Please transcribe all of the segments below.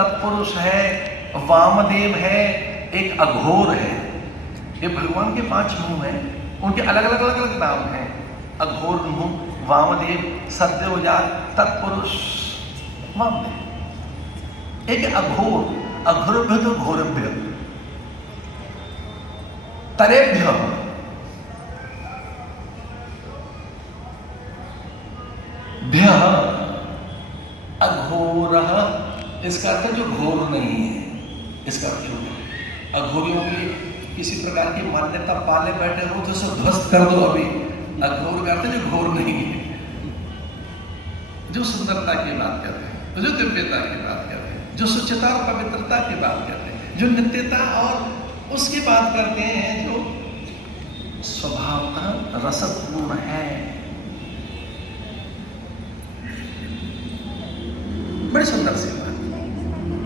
तत्पुरुष है, वामदेव है, एक अघोर है। ये भगवान के 5 मुंह हैं, उनके अलग अलग अलग अलग नाम हैं। अघोर मुंह, वामदेव, सद्योजात, तत्पुरुष, वामदेव। एक अघोर, अघोरभ्य तो घोरभ्य, तरेभ्य, भ्य, अघोर, इसका अर्थ जो घोर नहीं है, इसका अर्थ होगा अघोरियों की किसी प्रकार की मान्यता पाले बैठे हो तो सब ध्वस्त कर दो अभी। अघोर का अर्थ जो घोर नहीं है, जो सुंदरता की बात करते हैं, जो दिव्यता की बात करते हैं, जो सुचिता और पवित्रता की बात करते हैं, जो नित्यता और उसकी बात करते हैं, जो स्वभावतः रसपूर्ण है। बड़ी सुंदर सी बात।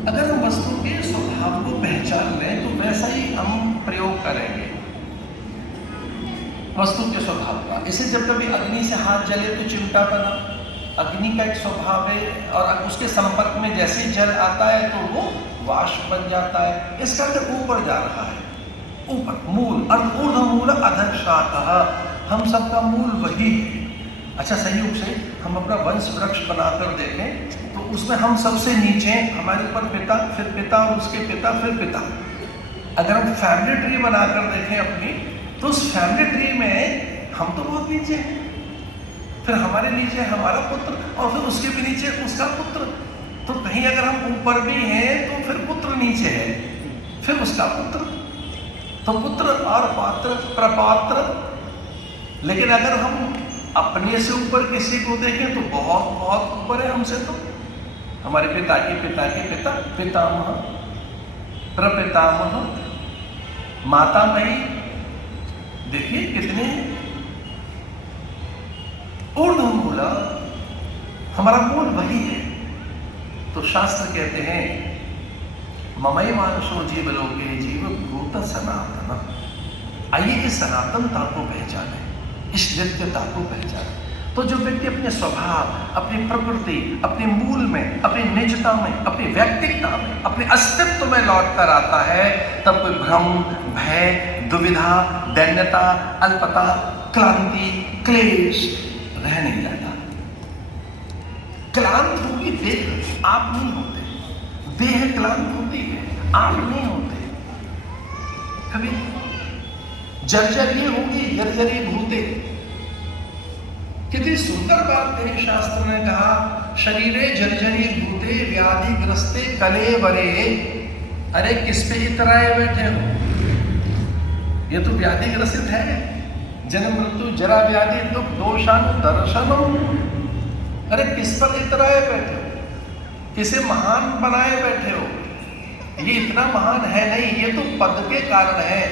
अगर हम वस्तु के स्वभाव को पहचान लें तो वैसा ही हम प्रयोग करेंगे वस्तु के स्वभाव का। इसे जब कभी अग्नि से हाथ जले तो चिमटा बना, अग्नि का एक स्वभाव है, और उसके संपर्क में जैसे ही जल आता है तो वो वाष्प बन जाता है। इसका अर्थ ऊपर जा रहा है, ऊपर, मूल, ऊर्ध्व मूल अधशातः, हम सबका मूल वही है। अच्छा, संयोग से हम अपना वंश वृक्ष बनाकर देखें तो उसमें हम सबसे नीचे, हमारे ऊपर पिता, फिर पिता और उसके पिता, फिर पिता। अगर हम फैमिली ट्री बनाकर देखें अपनी, तो उस फैमिली ट्री में हम तो बहुत नीचे हैं, फिर हमारे नीचे हमारा पुत्र, और फिर उसके भी नीचे उसका पुत्र। तो कहीं अगर हम ऊपर भी हैं तो फिर पुत्र नीचे है, फिर उसका पुत्र, तो पुत्र और पात्र, प्रपात्र। लेकिन अगर हम अपने से ऊपर किसी को देखें तो बहुत बहुत ऊपर है हमसे। तो हमारे पिता के पिता के पिता, पितामह, प्रपितामह, मातामही, देखिए कितने ऊर्ध्वमूल, हमारा मूल वही है। तो शास्त्र कहते हैं ममैवांशो जीवलोके जीव भूत सनातन। आइए इस सनातनता को पहचाने, इस नित्यता को पहचाने। तो जो व्यक्ति अपने स्वभाव, अपनी प्रकृति, अपने मूल में, अपनी निजता में, अपनी व्यक्तित्व में, अपने अस्तित्व में लौट कर आता है, तब कोई भ्रम, भय, दुविधा, दैन्यता, अल्पता, क्लांति, क्लेश रह नहीं जाता। क्लांत होगी देह, आप नहीं होते। देह क्लांत होती है, आप नहीं होते। कभी जर्जरी होगी, जर्जरी भूते। कितनी सुंदर बात कही शास्त्र ने, कहा शरीरे जर्जरी भूते व्याधिग्रस्ते कलेवरे। अरे किस पे इतराए बैठे हो? ये तो व्याधिग्रसित है, जन्म मृत्यु जरा व्याधि दुख दोषानु दर्शनम। अरे किस पर इतराए बैठे हो? किसे महान बनाए बैठे हो? ये इतना महान है नहीं, ये तो पद के कारण है।